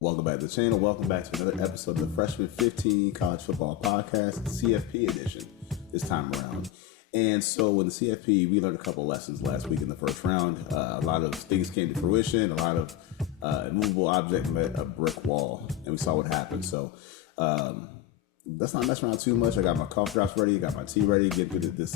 Welcome back to the channel. Welcome back to another episode of the Freshman 15 College Football Podcast, CFP edition this time around. And so in the CFP, we learned a couple lessons last week in the first round. A lot of things came to fruition. A lot of immovable object met a brick wall, and we saw what happened. So let's not mess around too much. I got my cough drops ready. I got my tea ready. Get through this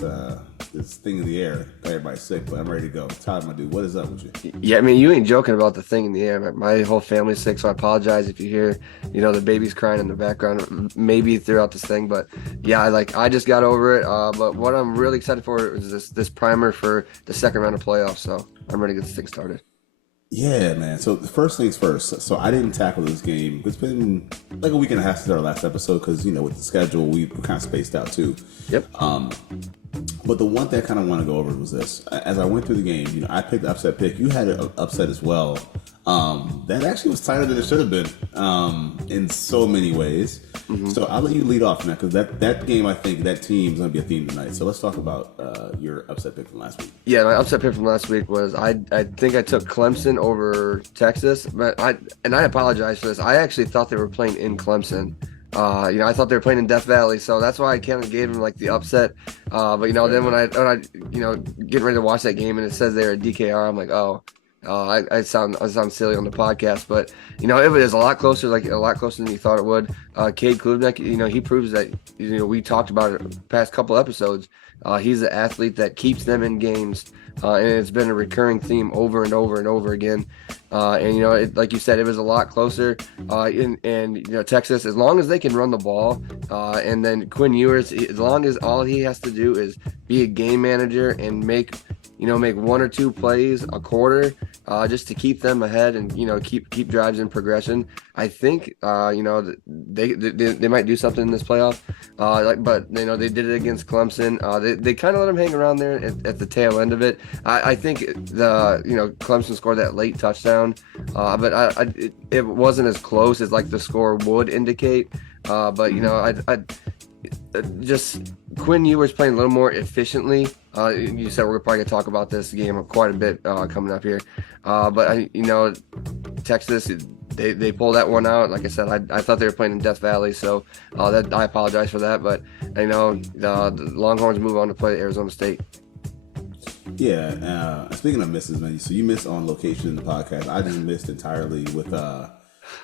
thing in the air. Everybody's sick, but I'm ready to go. Todd, my dude, what is up with you? Yeah, I mean, you ain't joking about the thing in the air. My whole family's sick, so I apologize if you hear, the baby's crying in the background, maybe throughout this thing. But yeah, I just got over it. But what I'm really excited for is this primer for the second round of playoffs. So I'm ready to get this thing started. Yeah, man. So the first things first. So I didn't tackle this game. It's been like a week and a half since our last episode because, with the schedule, we were kind of spaced out too. Yep. But the one thing I kind of want to go over was this. As I went through the game, I picked the upset pick. You had an upset as well. That actually was tighter than it should have been in so many ways. Mm-hmm. So I'll let you lead off now because that game, I think, that team is going to be a theme tonight. So let's talk about your upset pick from last week. Yeah, my upset pick from last week was I think I took Clemson over Texas, but I apologize for this. I actually thought they were playing in Clemson. I thought they were playing in Death Valley, so that's why I kind of gave them like the upset. But then when I getting ready to watch that game and it says they're at DKR, I'm like, I sound silly on the podcast, but it was a lot closer than you thought it would. Cade Klubnik, he proves that we talked about it past couple episodes. He's the athlete that keeps them in games, and it's been a recurring theme over and over and over again. Like you said, it was a lot closer. Texas, as long as they can run the ball, and then Quinn Ewers, as long as all he has to do is be a game manager and make one or two plays a quarter, just to keep them ahead and keep drives in progression. I think they might do something in this playoff. But they did it against Clemson. They kind of let them hang around there at the tail end of it. I think Clemson scored that late touchdown, but it wasn't as close as like the score would indicate. Just Quinn Ewers playing a little more efficiently. You said we're probably gonna talk about this game quite a bit coming up here, Texas, they pulled that one out. Like I said, I thought they were playing in Death Valley, so that I apologize for that. But the Longhorns move on to play Arizona State. Yeah. Speaking of misses, man, so you missed on location in the podcast. I just missed entirely with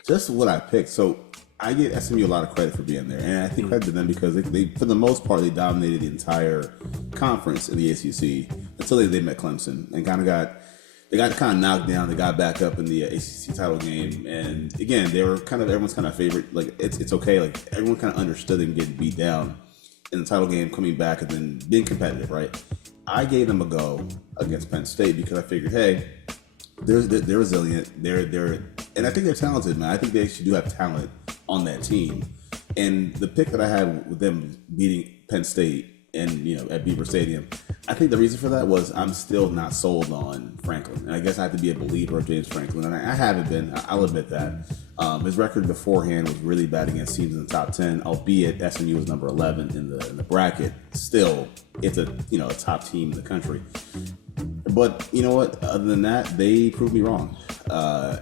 just what I picked. So I give SMU a lot of credit for being there, and I think credit to them because they for the most part, they dominated the entire conference in the ACC until they met Clemson and they got kind of knocked down. They got back up in the ACC title game, and again, they were kind of everyone's kind of favorite. Like it's okay. Like everyone kind of understood them getting beat down in the title game, coming back and then being competitive. Right? I gave them a go against Penn State because I figured, hey, they're resilient. And I think they're talented, man. I think they actually do have talent on that team. And the pick that I had with them beating Penn State and at Beaver Stadium, I think the reason for that was I'm still not sold on Franklin. And I guess I have to be a believer of James Franklin, and I haven't been. I'll admit that. His record beforehand was really bad against teams in the top 10, albeit SMU was number 11 in the bracket. Still, it's a top team in the country. But you know what? Other than that, they proved me wrong,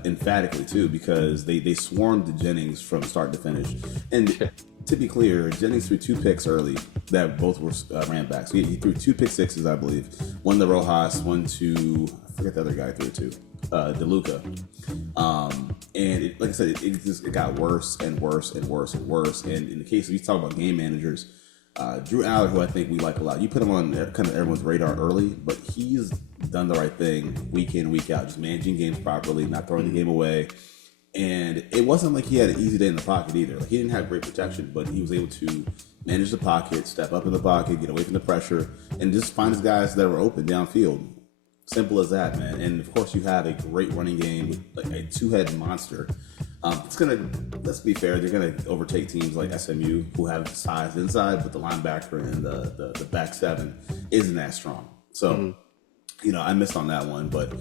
emphatically too, because they swarmed Jennings from start to finish. And to be clear, Jennings threw two picks early that both were ran backs. So he threw two pick sixes, I believe. One to Rojas, one to I forget the other guy threw it to DeLuca. And like I said, it got worse and worse and worse and worse. And in the case of you talk about game managers. Drew Aller, who I think we like a lot. You put him on kind of everyone's radar early, but he's done the right thing week in, week out, just managing games properly, not throwing the game away. And it wasn't like he had an easy day in the pocket either. Like he didn't have great protection, but he was able to manage the pocket, step up in the pocket, get away from the pressure, and just find his guys that were open downfield. Simple as that, man. And of course, you have a great running game with like a two-headed monster. Let's be fair, they're gonna overtake teams like SMU who have size inside, but the linebacker and the back seven isn't that strong. So, I missed on that one, but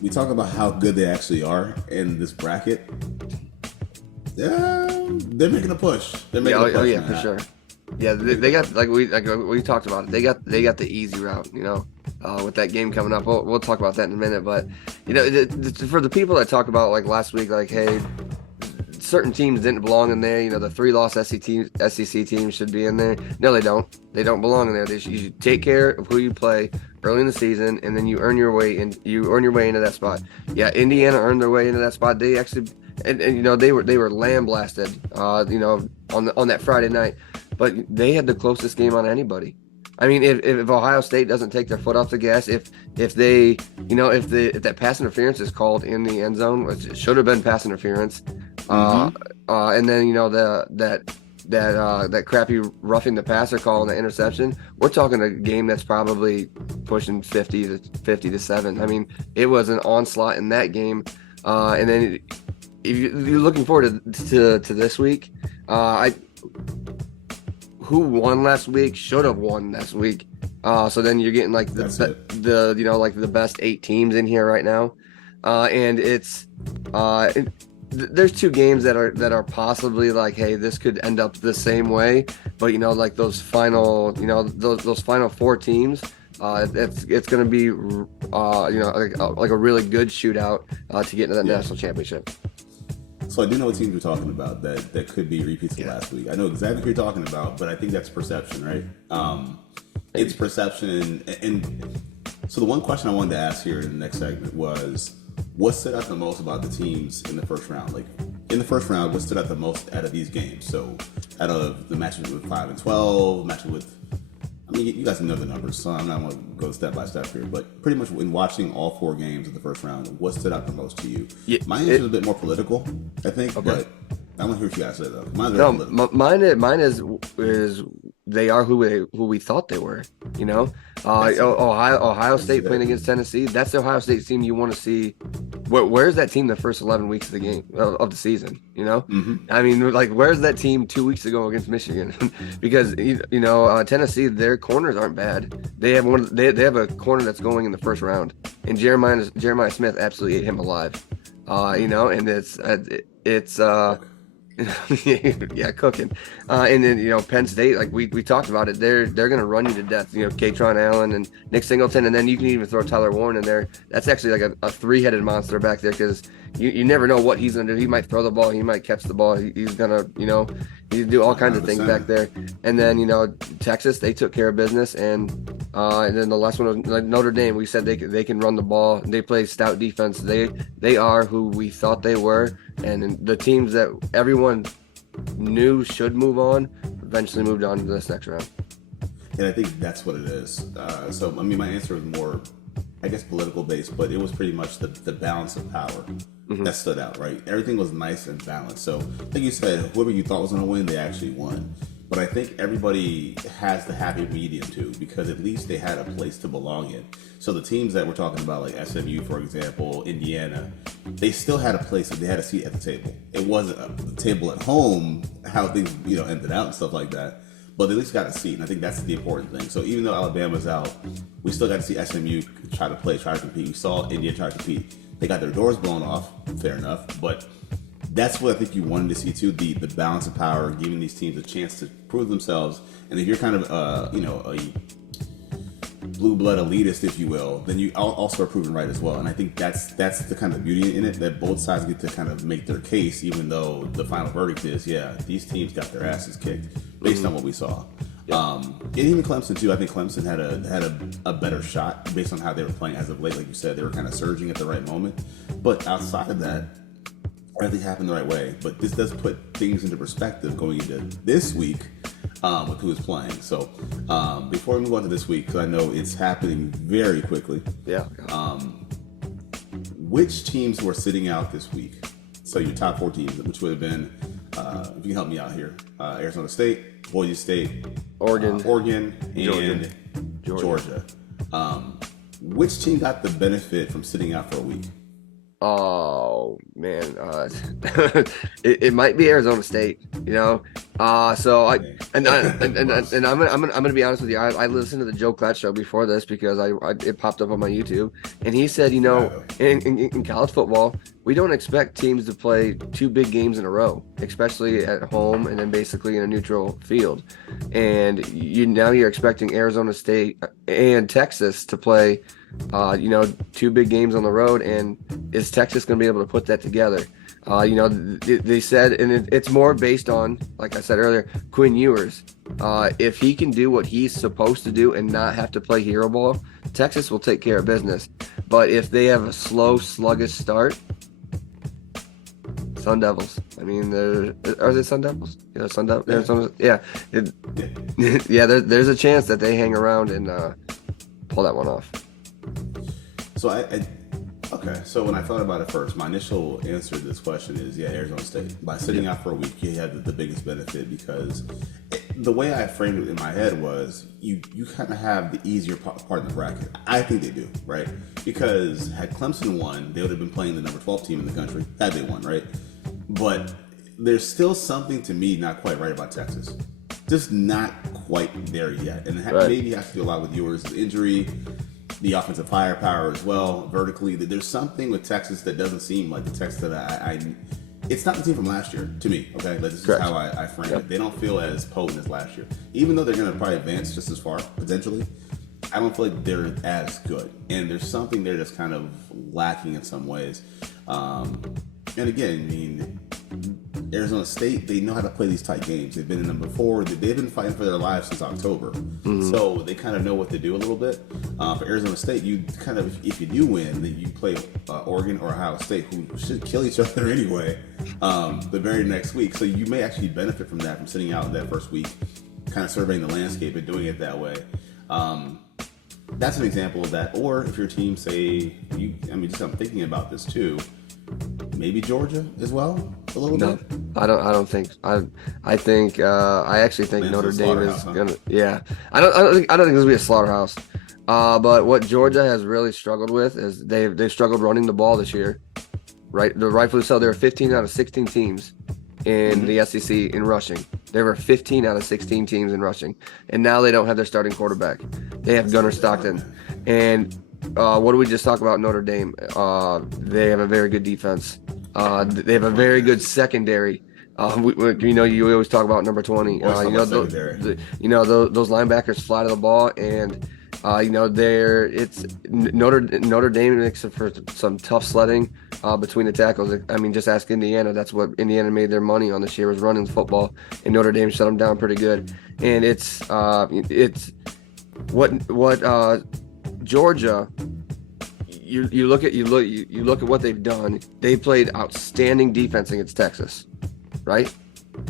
we talk about how good they actually are in this bracket. Yeah, they're making a push. They're making a push. Oh yeah, for sure. Yeah, they got like we talked about it. They got the easy route. with that game coming up. We'll talk about that in a minute. But for the people that talk about like last week, like, hey, certain teams didn't belong in there. The 3-loss SEC teams should be in there. No, they don't. They don't belong in there. You should take care of who you play early in the season, and then you earn your way into that spot. Yeah, Indiana earned their way into that spot. They actually, and they were lambasted, on that Friday night, but they had the closest game on anybody. I mean, if Ohio State doesn't take their foot off the gas, if that pass interference is called in the end zone, which it should have been pass interference, and then that crappy roughing the passer call and the interception, we're talking a game that's probably pushing 50 to 7. I mean, it was an onslaught in that game, and then if you're looking forward to this week, who won last week should have won last week. So then you're getting like the best 8 teams in here right now, and there's 2 games that are possibly like, hey, this could end up the same way, but like those final those final 4 teams, it's going to be like a really good shootout to get into that national championship. So I do know what teams you're talking about that could be repeats of last week. I know exactly what you're talking about, but I think that's perception, right? It's perception. And so the one question I wanted to ask here in the next segment was, what stood out the most about the teams in the first round? Like, in the first round, what stood out the most out of these games? So out of the matches with 5 and 12, matches with, I mean, you guys know the numbers, so I'm not going to go step by step here, but pretty much in watching all 4 games of the first round, what stood out the most to you? Yeah, my answer is a bit more political, I think, okay. But I want to hear what you guys say, though. Mine is they are who we thought they were. Ohio State playing against Tennessee. That's the Ohio State team you want to see. Where's that team the first 11 weeks of the game of the season? I mean, like, where's that team 2 weeks ago against Michigan? Because Tennessee, their corners aren't bad. They have they have a corner that's going in the first round, and Jeremiah Smith absolutely ate him alive. And it's yeah, cooking. And then Penn State, like we talked about it, they're gonna run you to death. Katron Allen and Nick Singleton, and then you can even throw Tyler Warren in there. That's actually like a 3-headed monster back there, because you never know what he's gonna do. He might throw the ball, he might catch the ball, he's gonna he do all kinds of things back there. And then Texas, they took care of business, and then the last one was like Notre Dame. We said they can run the ball. They play stout defense. They are who we thought they were, and the teams that everyone knew should move on eventually moved on to this next round. And I think that's what it is. So I mean, my answer was more, I guess, political based, but it was pretty much the balance of power that stood out, right? Everything was nice and balanced. So like you said, whoever you thought was going to win, they actually won. But I think everybody has the happy medium too, because at least they had a place to belong in. So the teams that we're talking about, like SMU, for example, Indiana, they still had a place, they had a seat at the table. It wasn't a table at home, how things ended out and stuff like that. But they at least got a seat, and I think that's the important thing. So even though Alabama's out, we still got to see SMU try to play, try to compete. We saw Indiana try to compete. They got their doors blown off, fair enough, but that's what I think you wanted to see too, the balance of power, giving these teams a chance to prove themselves. And if you're kind of a blue blood elitist, if you will, then you also are proven right as well. And I think that's the kind of beauty in it, that both sides get to kind of make their case, even though the final verdict is, yeah, these teams got their asses kicked based on what we saw. And even Clemson too. I think Clemson had a better shot based on how they were playing as of late. Like you said, they were kind of surging at the right moment. But outside of that, everything happened the right way. But this does put things into perspective going into this week with who is playing. So before we move on to this week, because I know it's happening very quickly. Yeah. Which teams were sitting out this week? So your top 4 teams, which would have been, if you can help me out here, Arizona State, Boise State, Oregon, and Georgia. Which team got the benefit from sitting out for a week? Oh man, it might be Arizona State, you know. So I Okay. and I Russ. and I'm gonna be honest with you. I listened to the Joe Klatt show before this because I it popped up on my YouTube, and he said, Chicago. in college football, we don't expect teams to play two big games in a row, especially at home and then basically in a neutral field. And you're expecting Arizona State and Texas to play, two big games on the road, and is Texas going to be able to put that together? They said, and it's more based on, like I said earlier, Quinn Ewers. If he can do what he's supposed to do and not have to play hero ball, Texas will take care of business. But if they have a slow, sluggish start, Sun Devils. I mean, are they Sun Devils? Yeah, Sun Devils. Yeah, Yeah. yeah. There's a chance that they hang around and pull that one off. So okay. So when I thought about it first, my initial answer to this question is Arizona State. By sitting out for a week, you had the biggest benefit because the way I framed it in my head was you kind of have the easier part of the bracket. I think they do, right? Because had Clemson won, they would have been playing the number 12 team in the country. Had they won, right? But there's still something to me not quite right about Texas. Just not quite there yet, and Right. maybe has to do a lot with Ewers' injury. The offensive firepower as well, vertically. There's something with Texas that doesn't seem like the Texas that I it's not the team from last year to me. Okay, this is Correct. how I frame it. They don't feel as potent as last year, even though they're going to probably advance just as far potentially. I don't feel like they're as good, and there's something there that's kind of lacking in some ways. And again, I mean, Arizona State, they know how to play these tight games. They've been in them before. They've been fighting for their lives since October. So they kind of know what to do a little bit. For Arizona State, you kind of, if you do win, then you play Oregon or Ohio State, who should kill each other anyway, the very next week. So you may actually benefit from that, from sitting out in that first week, kind of surveying the landscape and doing it that way. That's an example of that. Or if your team, say, I'm thinking about this too, maybe Georgia as well, a little No, bit. I don't think. I actually think Plans Notre for Dame is slaughterhouse, huh? gonna. Yeah, I don't think this will be a slaughterhouse. But what Georgia has really struggled with is they've struggled running the ball this year. Right, rightfully so. There are 15 out of 16 teams in the SEC in rushing. There were 15 out of 16 teams in rushing, and now they don't have their starting quarterback. They have Gunnar Stockton, and what do we just talk about? Notre Dame. They have a very good defense. They have a very good secondary. You always talk about number 20. Always talk about secondary. Those linebackers fly to the ball, and it's Notre Dame makes it for some tough sledding between the tackles. I mean, just ask Indiana. That's what Indiana made their money on this year, was running the football, and Notre Dame shut them down pretty good. And it's what Georgia. You look at what they've done. They played outstanding defense against Texas, right?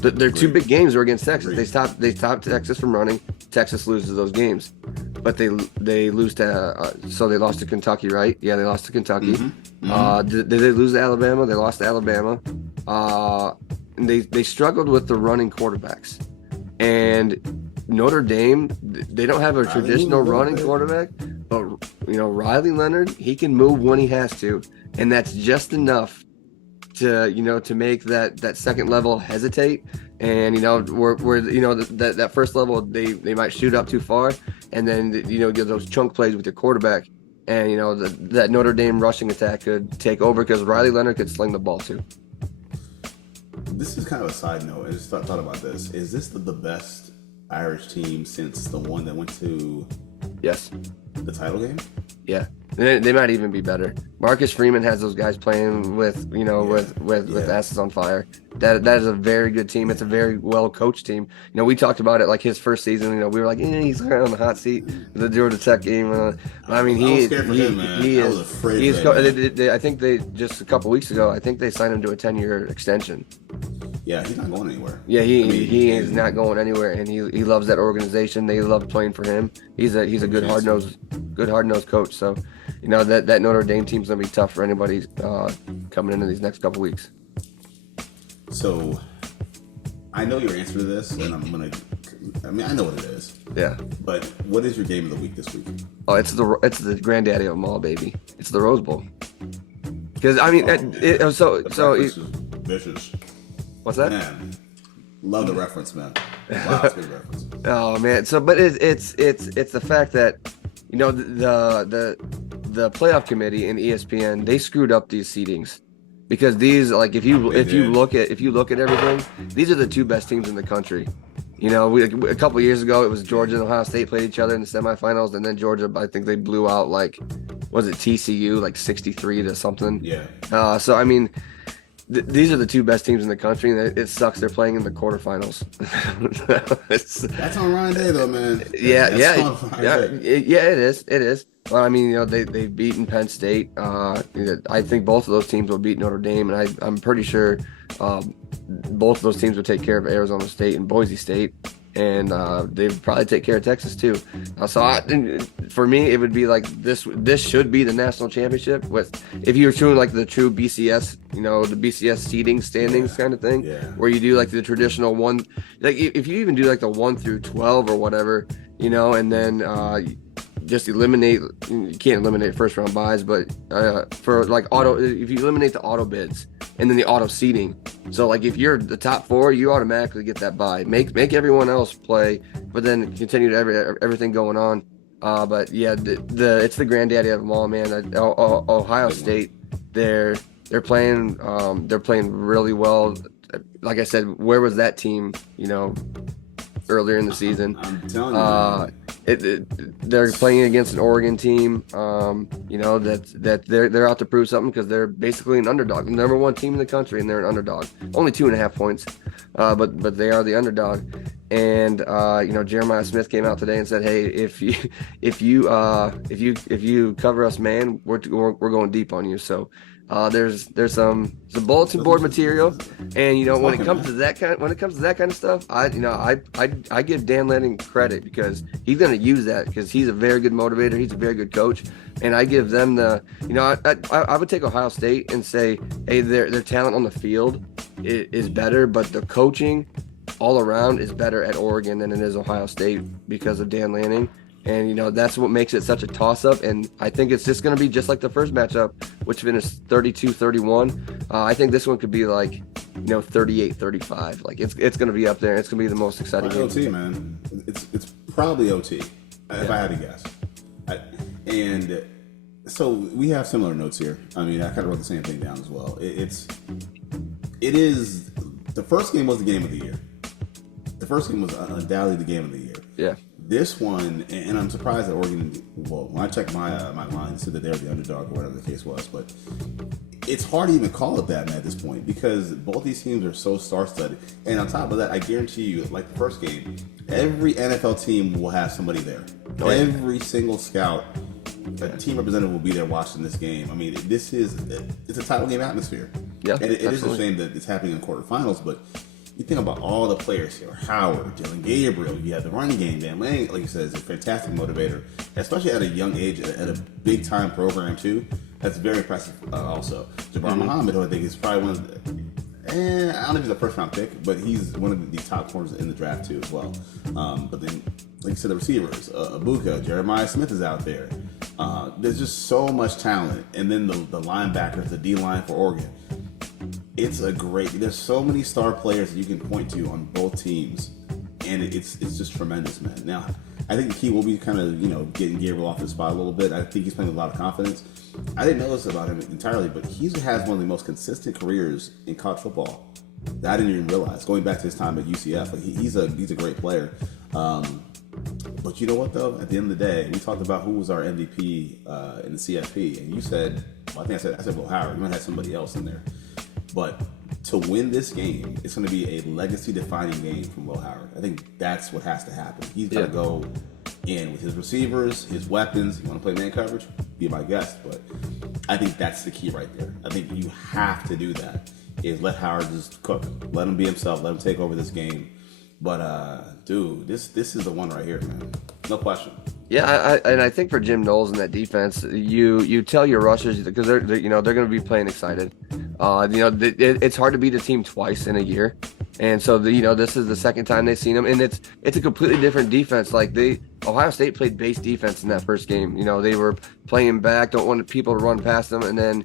Their two big games were against Texas. They stopped Texas from running. Texas loses those games, but they lose to so they lost to Kentucky, right? Yeah, they lost to Kentucky. Did they lose to Alabama? They lost to Alabama. And they struggled with the running quarterbacks, and Notre Dame, they don't have a traditional running quarterback, but Riley Leonard, he can move when he has to, and that's just enough to make that second level hesitate. And where that first level they might shoot up too far, and then get those chunk plays with your quarterback, and that Notre Dame rushing attack could take over because Riley Leonard could sling the ball too. This is kind of a side note. I just thought about this. Is this the best Irish team since the one that went to Yes. the title game? Yeah. They might even be better. Marcus Freeman has those guys playing with asses on fire. That is a very good team. It's a very well coached team. We talked about it like his first season. We were like, he's on the hot seat. The Georgia Tech game. I mean, I was scared for him, man. I was afraid of him. I think they just a couple weeks ago. I think they signed him to a 10-year extension. Yeah, he's not going anywhere. Yeah, he is not going anywhere, and he loves that organization. They love playing for him. He's a good hard nosed coach. So, that Notre Dame team's gonna be tough for anybody coming into these next couple weeks. So, I know your answer to this, and I know what it is. Yeah. But what is your game of the week this week? Oh, it's the granddaddy of them all, baby. It's the Rose Bowl. Because I mean, The reference is vicious. what's that? Man, love the reference, man. Wow, it's a good reference. Oh man, so but it's the fact that the playoff committee and ESPN, they screwed up these seedings, because these, like, if you look at everything, these are the two best teams in the country. A couple of years ago, it was Georgia and Ohio State played each other in the semifinals, and then Georgia, I think they blew out, like, was it TCU, like 63 to something? Yeah. So I mean, these are the two best teams in the country, and it sucks they're playing in the quarterfinals. That's on Ryan Day, though, man. Yeah, Day. it is. Well, I mean, they've beaten Penn State. I think both of those teams will beat Notre Dame, and I'm pretty sure both of those teams will take care of Arizona State and Boise State, and they'd probably take care of Texas too. For me, it would be like this should be the national championship, if you were doing like the true BCS, the BCS seeding standings kind of thing, where you do like the traditional one, like if you even do like the 1 through 12 or whatever, and then just eliminate, you can't eliminate first round buys, but for like if you eliminate the auto bids and then the auto seeding, so like if you're the top 4, you automatically get that buy. Make everyone else play, but then continue to everything going on. But yeah, it's the granddaddy of them all, man. Ohio State, they're playing really well. Like I said, where was that team, earlier in the season? I'm telling you. They're playing against an Oregon team, that they're out to prove something, because they're basically an underdog, the number 1 team in the country, and they're an underdog, only 2.5 points, but they are the underdog. And Jeremiah Smith came out today and said, "Hey, if you cover us, man, we're going deep on you." So there's some bulletin board material, and when it comes to that kind of stuff, I give Dan Lanning credit, because he's going to use that, because he's a very good motivator, he's a very good coach, and I give them I would take Ohio State and say, hey, their talent on the field is better, but the coaching all around is better at Oregon than it is Ohio State, because of Dan Lanning. And, that's what makes it such a toss-up. And I think it's just going to be just like the first matchup, which finished 32-31. I think this one could be like, 38-35. Like, it's going to be up there. It's going to be the most exciting game. OT, man. It's probably OT, if I had to guess. And so we have similar notes here. I mean, I kind of wrote the same thing down as well. It is the first game was the game of the year. The first game was undoubtedly the game of the year. Yeah. This one, and I'm surprised that Oregon, well, when I checked my line, it said that they were the underdog or whatever the case was, but it's hard to even call it that, man, at this point, because both these teams are so star-studded. And on top of that, I guarantee you, like the first game, every NFL team will have somebody there. Oh, yeah. Every single scout, a team representative will be there watching this game. I mean, it's a title game atmosphere. Yeah, and it is a shame that it's happening in quarterfinals, but you think about all the players here: Howard, Dylan Gabriel. You have the running game. Dan Lang, like you said, is a fantastic motivator, especially at a young age, at a big time program too. That's very impressive. Also, Jabbar Muhammad, who I think is probably one of the, I don't know if he's a first round pick, but he's one of the top corners in the draft too as well. But then, like you said, the receivers, Abuka, Jeremiah Smith is out there. There's just so much talent, and then the linebackers, the D line for Oregon. There's so many star players that you can point to on both teams, and it's just tremendous, man. Now, I think the key will be kind of, getting Gabriel off the spot a little bit. I think he's playing with a lot of confidence. I didn't know this about him entirely, but he has one of the most consistent careers in college football that I didn't even realize, going back to his time at UCF. Like, he's a great player. But you know what, though? At the end of the day, we talked about who was our MVP in the CFP, and you said, well, I said Will Howard. You might have somebody else in there. But to win this game, it's going to be a legacy-defining game from Will Howard. I think that's what has to happen. He's got to go in with his receivers, his weapons. You want to play man coverage? Be my guest. But I think that's the key right there. I think you have to do that, is let Howard just cook. Let him be himself. Let him take over this game. But, dude, this is the one right here, man. No question. Yeah, I think for Jim Knowles in that defense, you tell your rushers, because they're going to be playing excited. It's hard to beat a team twice in a year. And so this is the second time they've seen them, and it's a completely different defense. Like Ohio State played base defense in that first game. They were playing back, don't want people to run past them, and then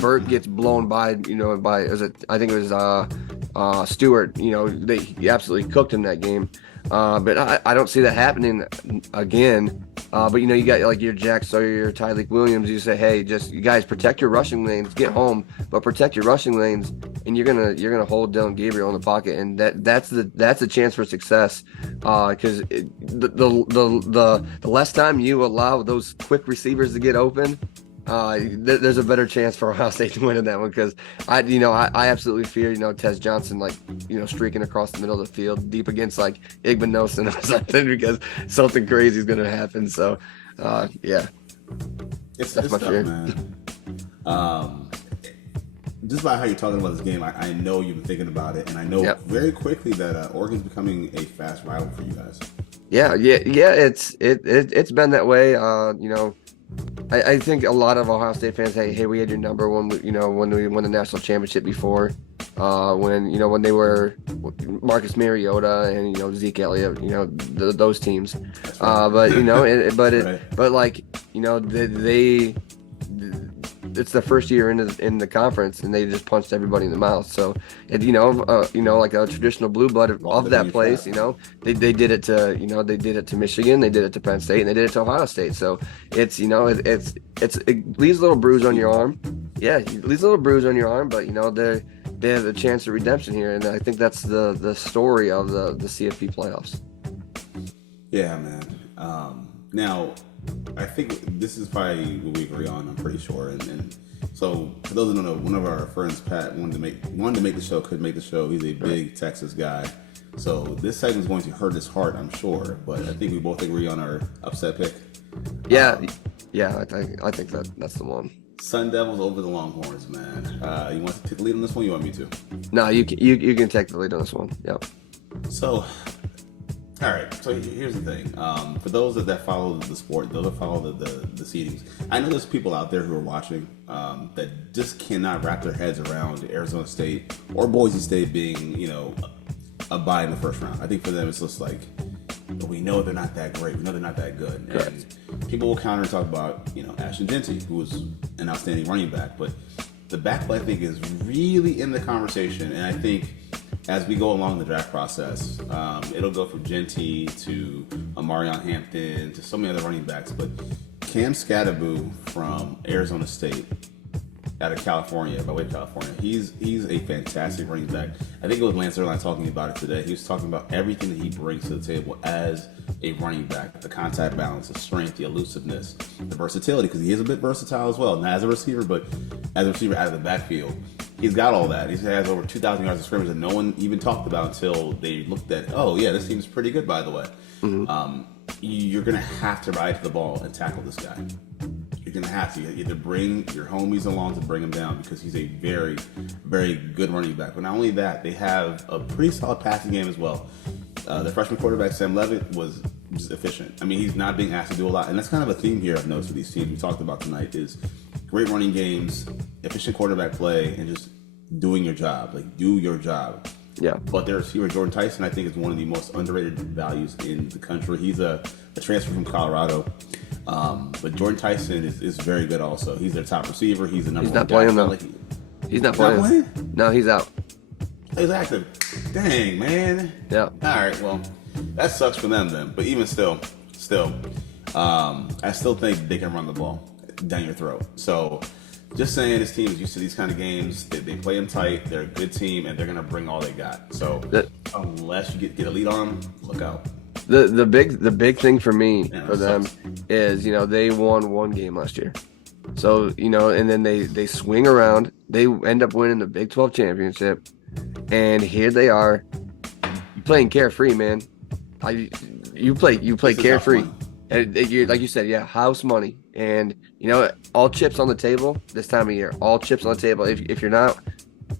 Burt gets blown by I think it was Stewart. He absolutely cooked him that game. But I don't see that happening again. But you got like your Jack Sawyer, your Tyreek Williams. You say, hey, just you guys protect your rushing lanes, get home, but protect your rushing lanes, and you're gonna hold Dylan Gabriel in the pocket, and that's a chance for success. Because the less time you allow those quick receivers to get open, there's a better chance for Ohio State to win in that one. Because I absolutely fear Tez Johnson streaking across the middle of the field deep against like Igbenogson or something, because something crazy is going to happen. So yeah, it's my fear, man. Just by how you're talking about this game, I know you've been thinking about it, and I know very quickly that Oregon's becoming a fast rival for you guys. Yeah. It's been that way. I think a lot of Ohio State fans, hey, we had your number when we won the national championship before, when they were Marcus Mariota and Zeke Elliott, those teams, it's the first year in the conference, and they just punched everybody in the mouth. So, like a traditional blue blood of that place, they did it to Michigan, they did it to Penn State, and they did it to Ohio State. So it leaves a little bruise on your arm. Yeah, it leaves a little bruise on your arm, but they have a chance of redemption here, and I think that's the story of the CFP playoffs. Yeah, man. Now, I think this is probably what we agree on. I'm pretty sure. And so, for those who don't know, one of our friends, Pat, wanted to make the show. Couldn't make the show. He's a big Texas guy. So this segment is going to hurt his heart, I'm sure. But I think we both agree on our upset pick. Yeah, I think that's the one. Sun Devils over the Longhorns, man. You want to take the lead on this one? You want me to? No, you can take the lead on this one. Yep. So. All right, so here's the thing. For those that follow the sport, those that follow the seedings, I know there's people out there who are watching that just cannot wrap their heads around Arizona State or Boise State being, a bye in the first round. I think for them it's just like, we know they're not that great. We know they're not that good. Correct. And people will counter and talk about, Ashton Jeanty, who was an outstanding running back. But the backplay, I think, is really in the conversation. And I think as we go along the draft process, it'll go from Jeanty to Amarion Hampton to so many other running backs. But Cam Scatteraboo from Arizona State, out of California, by way of California, he's a fantastic running back. I think it was Lance Erline talking about it today. He was talking about everything that he brings to the table as a running back: the contact balance, the strength, the elusiveness, the versatility, because he is a bit versatile as well. Not as a receiver, but as a receiver out of the backfield. He's got all that. He has over 2,000 yards of scrimmage that no one even talked about until they looked at, oh, yeah, this team's pretty good, by the way. Mm-hmm. You're going to have to ride to the ball and tackle this guy. You're going to have to. You have to bring your homies along to bring him down, because he's a very, very good running back. But not only that, they have a pretty solid passing game as well. The freshman quarterback, Sam Levitt, was just efficient. I mean, he's not being asked to do a lot. And that's kind of a theme here I've noticed with these teams we talked about tonight is great running games, efficient quarterback play, and just doing your job. Like, do your job. Yeah. But their receiver, Jordan Tyson, I think is one of the most underrated values in the country. He's a transfer from Colorado. But Jordan Tyson is very good also. He's their top receiver. He's the number one guy. He's not playing, though. He's not playing? No, he's out. He's active. Dang, man. Yeah. All right, well, that sucks for them then. But even still, I still think they can run the ball down your throat. So, just saying, this team is used to these kind of games. They play them tight. They're a good team, and they're going to bring all they got. So, unless you get a lead on them, look out. The big thing for me, for them, is, they won one game last year. So, and then they swing around. They end up winning the Big 12 championship. And here they are, playing carefree, man. You play carefree. And like you said, yeah, house money. And, all chips on the table this time of year. All chips on the table. If you're not,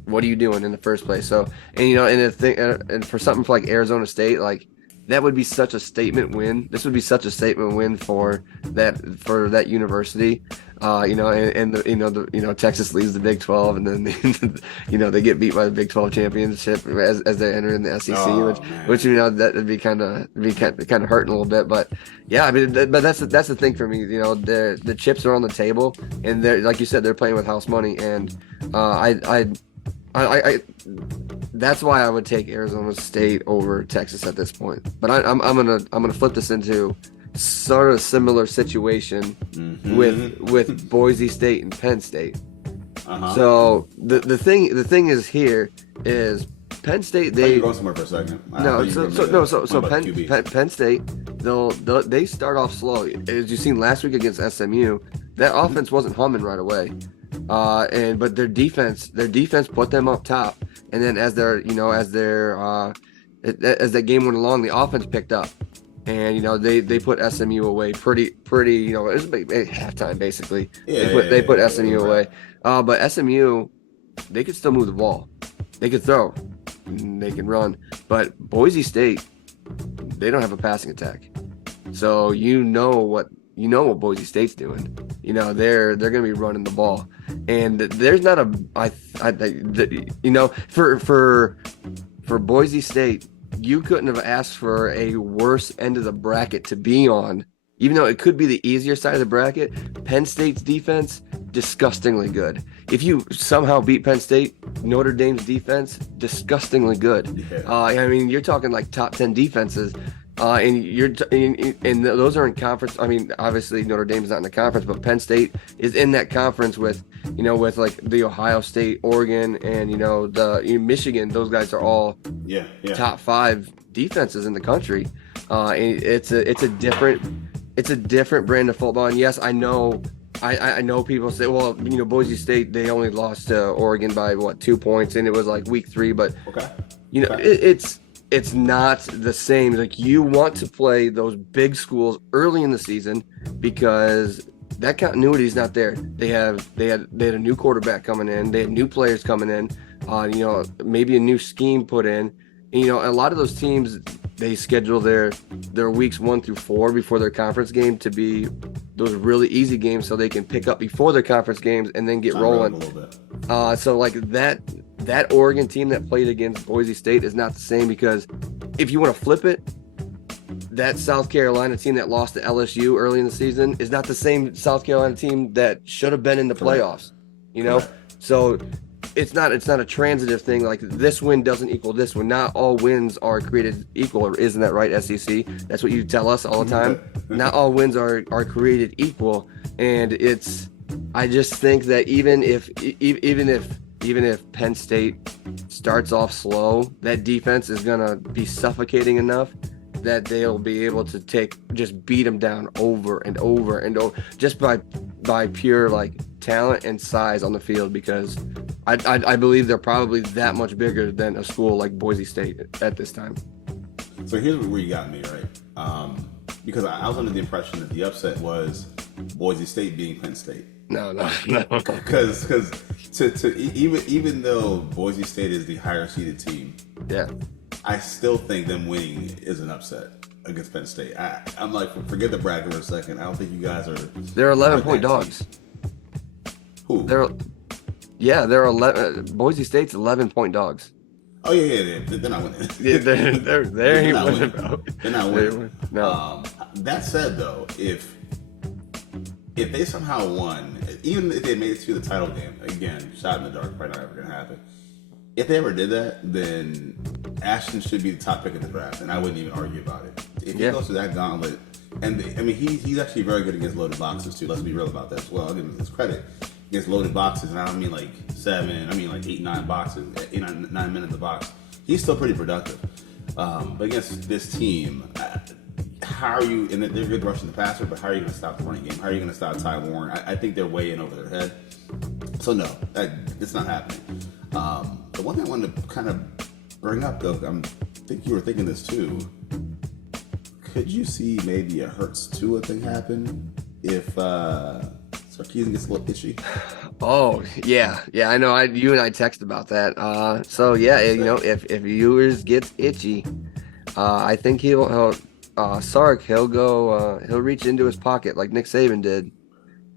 what are you doing in the first place? So, and for something like Arizona State, like, that would be such a statement win. This would be such a statement win for that university. Texas leads the Big 12, and then they get beat by the Big 12 championship as they enter in the SEC, Oh which man. that would be kind of hurting a little bit, but yeah, I mean, but that's the thing for me. The chips are on the table, and they're like you said, they're playing with house money, and I that's why I would take Arizona State over Texas at this point. But I'm gonna flip this into sort of similar situation with Boise State and Penn State. Uh-huh. So the thing is here is Penn State Are you they going somewhere for a second? no so About Penn, QB. Penn State they start off slow, as you've seen last week against SMU. That offense wasn't humming right away, but their defense put them up top, and then as that game went along, the offense picked up, and they put SMU away pretty it was halftime basically. They put SMU away, but SMU, they could still move the ball, they could throw, they can run, but Boise State, they don't have a passing attack. So what Boise State's doing. They're going to be running the ball, and there's not for Boise State, you couldn't have asked for a worse end of the bracket to be on. Even though it could be the easier side of the bracket, Penn State's defense, disgustingly good. If you somehow beat Penn State, Notre Dame's defense, disgustingly good. Yeah. I mean, you're talking like top 10 defenses. And those are in conference. I mean, obviously Notre Dame's not in the conference, but Penn State is in that conference with like the Ohio State, Oregon, and Michigan. Those guys are all top 5 defenses in the country. And it's a different brand of football. And yes, I know people say, well, Boise State, they only lost to Oregon by 2 points, and it was like week 3, but it's not the same. Like, you want to play those big schools early in the season because that continuity is not there. They had a new quarterback coming in. They had new players coming in. Maybe a new scheme put in. And, a lot of those teams, they schedule their weeks 1 through 4 before their conference game to be those really easy games, so they can pick up before their conference games and then get rolling. So like that Oregon team that played against Boise State is not the same, because if you want to flip it, that South Carolina team that lost to LSU early in the season is not the same South Carolina team that should have been in the playoffs. So it's not a transitive thing. Like, this win doesn't equal this win. Not all wins are created equal, or isn't that right, SEC? That's what you tell us all the time. Not all wins are created equal, and I just think that even if Penn State starts off slow, that defense is gonna be suffocating enough that they'll be able to just beat them down over and over and over, just by pure like talent and size on the field, because I believe they're probably that much bigger than a school like Boise State at this time. So here's where you got me, right? Because I was under the impression that the upset was Boise State beating Penn State. No. Because even though Boise State is the higher seeded team, yeah, I still think them winning is an upset against Penn State. I'm like, forget the bracket for a second. I don't think you guys are. They're 11-point dogs. Who? They're 11. Boise State's 11-point dogs. Oh yeah. They're not winning. Yeah, they're ain't not winning, winning. bro. They're not winning. No. That said, though, if they somehow won, even if they made it to the title game, again, shot in the dark, probably not ever going to happen. If they ever did that, then Ashton should be the top pick of the draft, and I wouldn't even argue about it. If he goes through that gauntlet, and he's actually very good against loaded boxes too. Let's be real about that as well. I'll give him his credit against loaded boxes, and I don't mean like 7. I mean like 8, 9 boxes, 8, 9 men in the box. He's still pretty productive, but against this team. How are you, and they're good rushing the passer, but how are you going to stop the running game? How are you going to stop Ty Warren? I think they're way in over their head. So no, it's not happening. The one thing I wanted to kind of bring up, though, I think you were thinking this too. Could you see maybe a Hurts Tua thing happen if Sarkisian gets a little itchy? Oh yeah, I know. You and I texted about that. So yeah, if Ewers gets itchy, I think Sark, he'll reach into his pocket like Nick Saban did,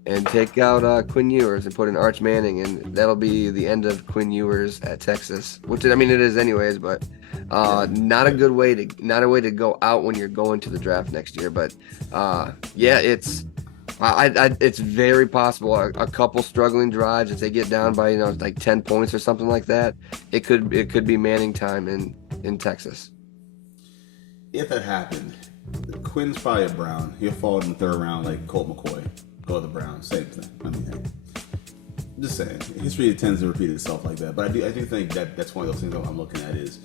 and take out Quinn Ewers and put in Arch Manning, and that'll be the end of Quinn Ewers at Texas. Which I mean, it is anyways, but not a good way to go out when you're going to the draft next year. But it's very possible a couple struggling drives, if they get down by like 10 points or something like that, it could be Manning time in Texas. If that happened, Quinn's probably a Brown. He'll fall in the third round like Colt McCoy. Go to the Browns, same thing. I mean, hey, I'm just saying, history tends to repeat itself like that. But I do think that's one of those things that I'm looking at is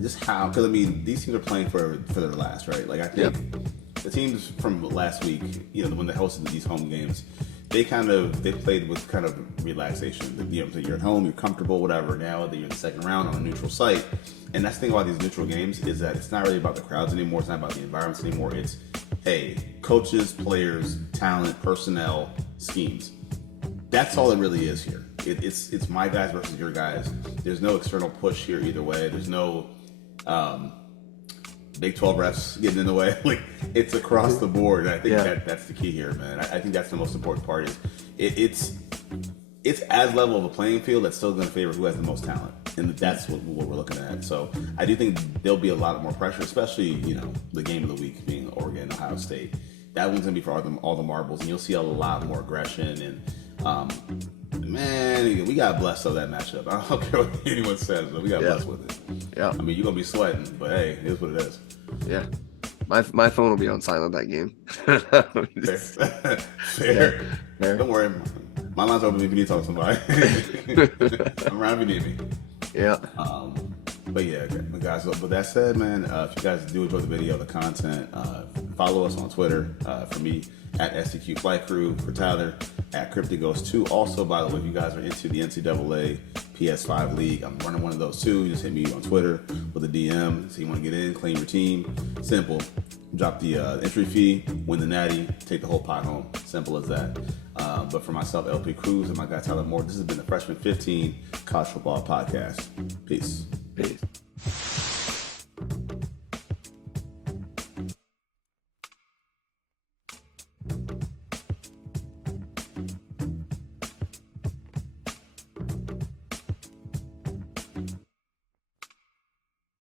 just how, because I mean, these teams are playing for their last, right? Like I think the teams from last week, when they hosted these home games, they played with kind of relaxation. You're at home, you're comfortable, whatever. Now that you're in the second round on a neutral site, and that's the thing about these neutral games is that it's not really about the crowds anymore. It's not about the environments anymore. It's, hey, coaches, players, talent, personnel, schemes. That's all it really is here. It's my guys versus your guys. There's no external push here either way. There's no Big 12 refs getting in the way. Like, it's across the board. And I think that's the key here, man. I think that's the most important part. It's as level of a playing field that's still going to favor who has the most talent, and that's what we're looking at. So I do think there'll be a lot more pressure, especially the game of the week being Oregon and Ohio State. That one's going to be for all the marbles, and you'll see a lot more aggression. And man, we got blessed of that matchup. I don't care what anyone says, but we got blessed with it. Yeah, I mean, you're gonna be sweating, but hey, it is what it is. Yeah, my phone will be on silent that game. Fair. Don't worry, my line's open if you need to talk to somebody. I'm around if you need me. Yeah. But yeah, okay. Guys, with that said, man, if you guys do enjoy the video, the content, follow us on Twitter. For me, at STQ Flight Crew. For Tyler, at CrypticGhost2. Also, by the way, if you guys are into the NCAA PS5 League, I'm running one of those too. Just hit me on Twitter with a DM. So you want to get in, claim your team. Simple. Drop the entry fee, win the natty, take the whole pot home. Simple as that. But for myself, LP Cruz, and my guy Tyler Moore, this has been the Freshman 15 College Football Podcast. Peace. Peace.